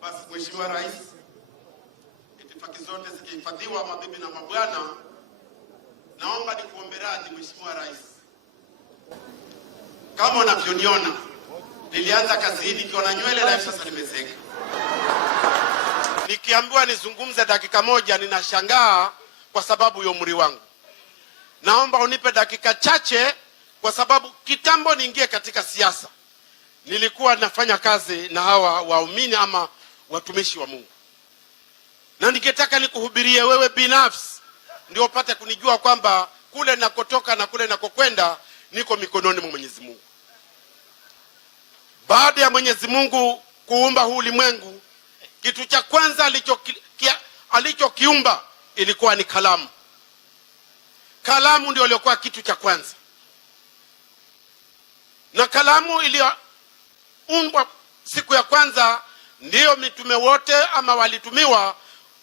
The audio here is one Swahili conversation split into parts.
Basi Mheshimiwa Rais, itifaki zote zikihifadhiwa, mabibi na mabwana, naomba nikuombe radhi Mheshimiwa Rais. Kama unavyoniona, nilianza kazi hii nikiwa na nywele na sasa nimezeeka. Nikiambiwa nizungumze dakika moja ninashangaa kwa sababu ya umri wangu. Naomba unipe dakika chache kwa sababu kitambo niingie katika siasa nilikuwa nafanya kazi na hawa waumini ama watumishi wa Mungu. Na ningetaka nikuhubirie wewe binafsi ndio upate kunijua kwamba kule nakotoka na kule nakokwenda niko mikononi mwa Mwenyezi Mungu. Baada ya Mwenyezi Mungu kuumba huu ulimwengu, kitu cha kwanza alichokiumba ilikuwa ni kalamu. Kalamu ndio ilikuwa kitu cha kwanza. Na kalamu iliumbwa siku ya kwanza ndio mitume wote ama walitumiwa.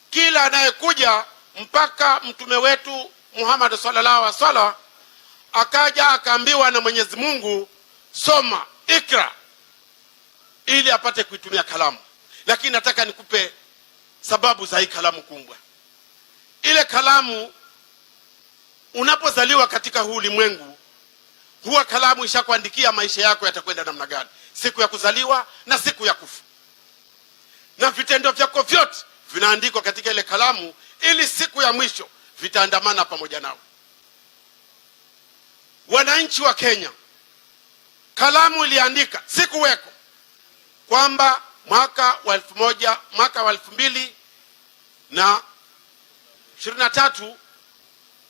Kila anayekuja mpaka mtume wetu Muhammad sallallahu alaihi wasallam akaja akaambiwa na Mwenyezi Mungu, soma, ikra, ili apate kuitumia kalamu. Lakini nataka nikupe sababu za hii kalamu kuumbwa. Ile kalamu, unapozaliwa katika huu ulimwengu, huwa kalamu ishakuandikia maisha yako yatakwenda namna gani, siku ya kuzaliwa na siku ya kufa. Na vitendo vyako vyote vinaandikwa katika ile kalamu, ili siku ya mwisho vitaandamana pamoja nao. Wananchi wa Kenya, kalamu iliandika siku weko kwamba mwaka wa 2023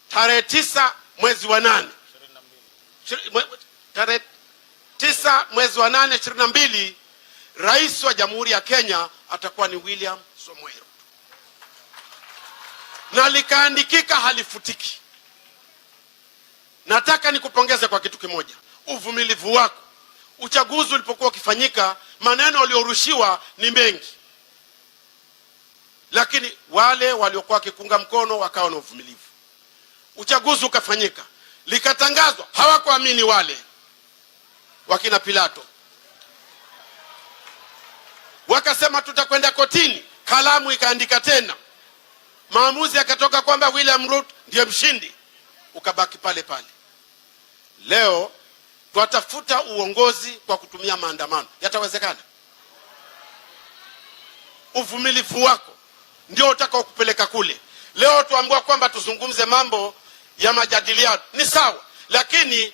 tarehe 9 mwezi wa 8 tarehe 9 mwezi wa 8 22, rais wa Jamhuri ya Kenya atakuwa ni William Samoei Ruto. Na likaandikika, halifutiki. Nataka nikupongeze kwa kitu kimoja, uvumilivu wako. Uchaguzi ulipokuwa ukifanyika, maneno waliorushiwa ni mengi, lakini wale waliokuwa wakikunga mkono wakawa na uvumilivu. Uchaguzi ukafanyika, likatangazwa, hawakuamini wale wakina Pilato. Wakasema tutakwenda kotini, kalamu ikaandika tena. Maamuzi yakatoka kwamba William Ruto ndiye mshindi, ukabaki pale pale. Leo twatafuta uongozi kwa kutumia maandamano. Yatawezekana? Uvumilivu wako ndio utakao kupeleka kule. Leo tuambiwa kwamba tuzungumze mambo ya majadiliano, ni sawa, lakini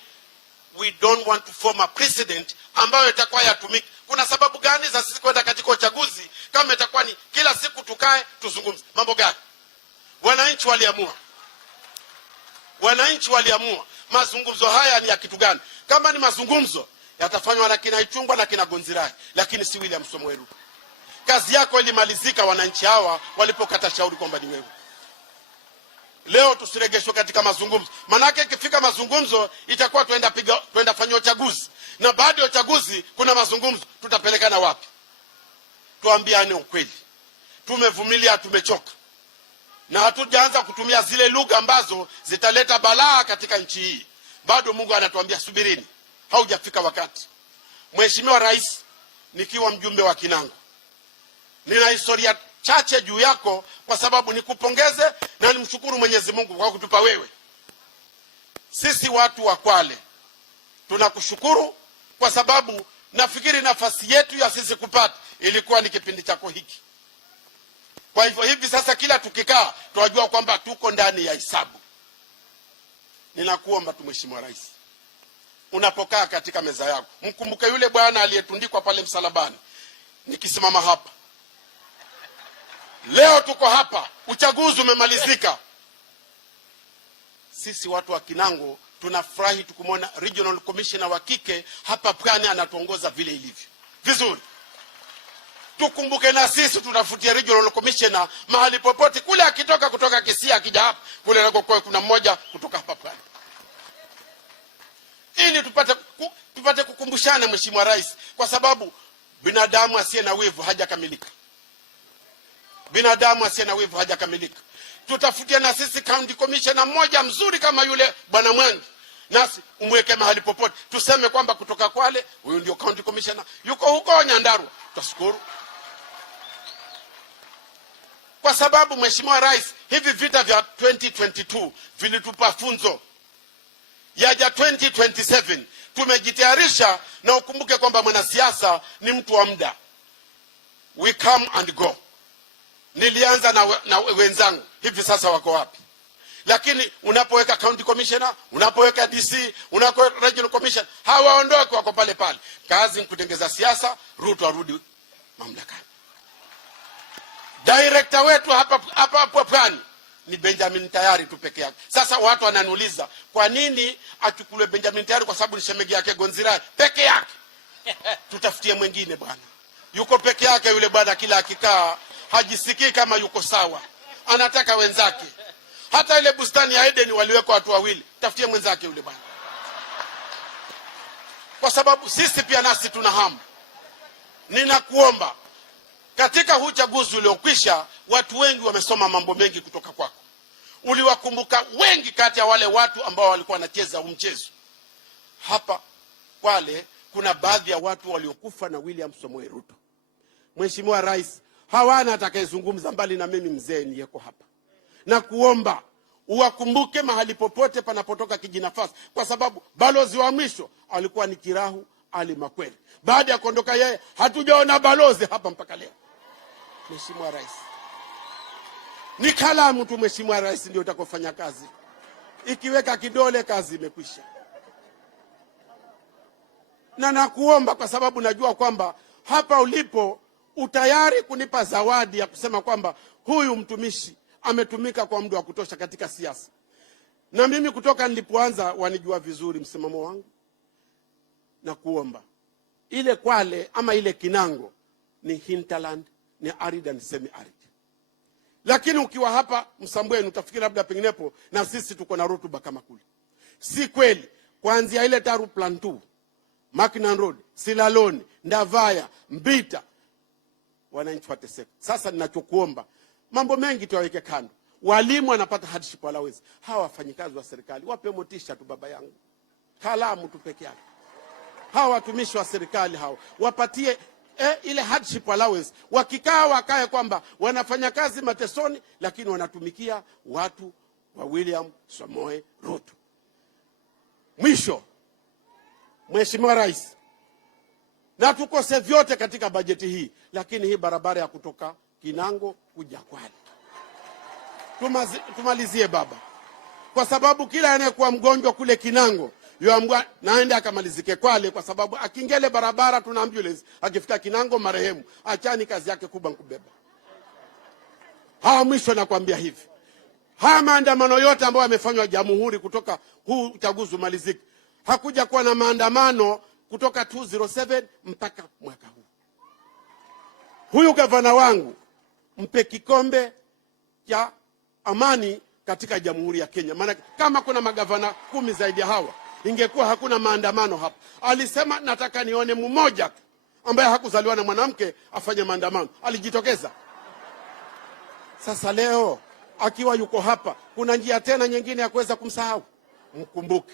we don't want to form a precedent ambayo itakuwa yatumiki. Kuna sababu gani za sisi kwenda katika uchaguzi kama itakuwa ni kila siku tukae tuzungumze? Mambo gani? Wananchi waliamua. Mazungumzo haya ni ya kitu gani? Kama ni mazungumzo yatafanywa na kina Ichungwa na kina Gonzirai, lakini si William Samoei Ruto. Kazi yako ilimalizika wananchi hawa walipokata shauri kwamba ni wewe. Leo tusiregeshwe katika mazungumzo. Manake ikifika mazungumzo itakuwa tuenda fanya uchaguzi. Na baada ya uchaguzi kuna mazungumzo, tutapelekana wapi? Tuambiane ukweli. Tumevumilia, tumechoka. Na hatujaanza kutumia zile lugha ambazo zitaleta balaa katika nchi hii. Bado Mungu anatuambia subirini, haujafika wakati. Mheshimiwa Rais, nikiwa mjumbe wa Kinango, nina historia chache juu yako, kwa sababu nikupongeze na nimshukuru Mwenyezi Mungu kwa kutupa wewe. Sisi watu wa Kwale tunakushukuru kwa sababu nafikiri nafasi yetu ya sisi kupata ilikuwa ni kipindi chako hiki. Kwa hivyo hivi sasa kila tukikaa tunajua kwamba tuko ndani ya hisabu. Ninakuomba tu Mheshimiwa Rais, unapokaa katika meza yako, mkumbuke yule bwana aliyetundikwa pale msalabani. Nikisimama hapa leo, tuko hapa, uchaguzi umemalizika. Sisi watu wa Kinango tunafurahi tukumwona regional commissioner wa kike hapa Pwani anatuongoza vile ilivyo vizuri. Tukumbuke na sisi tunafutia regional commissioner mahali popote kule, akitoka kutoka Kisia akija hapa, kule nako kuna mmoja kutoka hapa Pwani, ili tupate kukumbushana Mheshimiwa Rais, kwa sababu binadamu asiye na wivu hajakamilika. Tutafutia na sisi county commissioner mmoja mzuri kama yule bwana Mwangi, nasi umweke mahali popote, tuseme kwamba kutoka Kwale huyu ndio county commissioner, yuko huko Nyandarua, tutashukuru. kwa sababu Mheshimiwa Rais, hivi vita vya 2022 vilitupa funzo. Yaja 2027 tumejitayarisha, na ukumbuke kwamba mwanasiasa ni mtu wa muda. We come and go. Nilianza na wenzangu, hivi sasa wako wapi? Lakini unapoweka county commissioner, unapoweka DC, unapoweka regional commission, hawaondoki, wako pale pale. Kazi ni kutengeza siasa, Ruto arudi mamlakani. Director wetu hapa Pwani ni Benjamin Tayari tu peke yake. Sasa watu wananiuliza, kwa nini achukue Benjamin Tayari? Kwa sababu ni shemegi yake Gonzirai peke yake. Tutafutie mwingine bwana. Yuko peke yake yule bwana, kila akikaa hajisikii kama yuko sawa. Anataka wenzake. Hata ile bustani ya Eden waliweka watu wawili. Tafutie mwenzake yule bwana. Kwa sababu sisi pia nasi tuna hamu. Ninakuomba, katika huu uchaguzi uliokwisha, watu wengi wamesoma mambo mengi kutoka kwako. Uliwakumbuka wengi kati ya wale watu ambao walikuwa wanacheza mchezo. Hapa Kwale kuna baadhi ya watu waliokufa na William Samoei Ruto. Mheshimiwa Rais, hawana atakayezungumza mbali na mimi mzee niyeko hapa. Na kuomba uwakumbuke mahali popote panapotoka kijinafasi, kwa sababu balozi wa mwisho alikuwa ni Kirahu Ali Makweli. Baada ya kuondoka yeye, hatujaona balozi hapa mpaka leo. Mheshimiwa Rais, ni kalamu tu Mheshimiwa Rais ndio utakofanya kazi. Ikiweka kidole kazi imekwisha. Na nakuomba, kwa sababu najua kwamba hapa ulipo utayari kunipa zawadi ya kusema kwamba huyu mtumishi ametumika kwa muda wa kutosha katika siasa. Na mimi kutoka nilipoanza wanijua vizuri msimamo wangu. Na kuomba, ile Kwale ama ile Kinango ni hinterland, ni arid and semi arid. Lakini ukiwa hapa Msambweni utafikiri labda penginepo na sisi tuko na rutuba kama kule. Si kweli. Kuanzia ile Taru Plan 2, Mackinnon Road, Silaloni, Ndavaya, Mbita, wananchi wateseka. Sasa ninachokuomba, mambo mengi tuwaweke kando. Walimu wanapata hardship allowance. Hawa wafanyikazi wa serikali wape motisha tu baba yangu. Kalamu tu peke yake. Hawa watumishi wa serikali hawa wapatie ile hardship allowance. Wakikaa wakae kwamba wanafanya kazi matesoni, lakini wanatumikia watu wa William Samoei Ruto. Mwisho, Mheshimiwa Rais, na tukose vyote katika bajeti hii, lakini hii barabara ya kutoka Kinango kuja Kwale tumalizie baba, kwa sababu kila anayekuwa mgonjwa kule Kinango yuamgwa naenda akamalizike Kwale, kwa sababu akingele barabara tuna ambulance, akifika Kinango marehemu. Achani kazi yake kubwa kubeba. Mwisho nakwambia hivi, maandamano yote ambayo yamefanywa Jamhuri kutoka huu uchaguzi umalizike, hakuja kuwa na maandamano kutoka 207 mpaka mwaka huu. Huyu gavana wangu mpe kikombe cha amani katika Jamhuri ya Kenya. Maana kama kuna magavana 10 zaidi ya hawa, ingekuwa hakuna maandamano hapa. Alisema nataka nione mmoja ambaye hakuzaliwa na mwanamke afanye maandamano. Alijitokeza. Sasa leo akiwa yuko hapa, kuna njia tena nyingine ya kuweza kumsahau. Mkumbuke,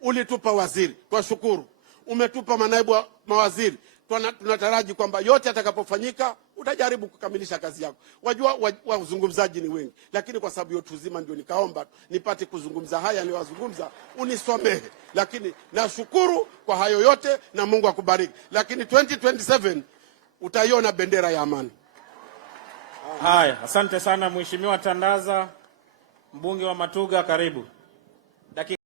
ulitupa waziri, twashukuru. Umetupa manaibu wa mawaziri. Tunataraji kwamba yote atakapofanyika utajaribu kukamilisha kazi yako. Wajua wazungumzaji ni wengi, lakini kwa sababu yote uzima ndio nikaomba nipate kuzungumza haya niliyozungumza, unisomehe. Lakini nashukuru kwa hayo yote na Mungu akubariki. Lakini 2027 utaiona bendera ya amani. Haya, asante sana Mheshimiwa Tandaza, mbunge wa Matuga, karibu.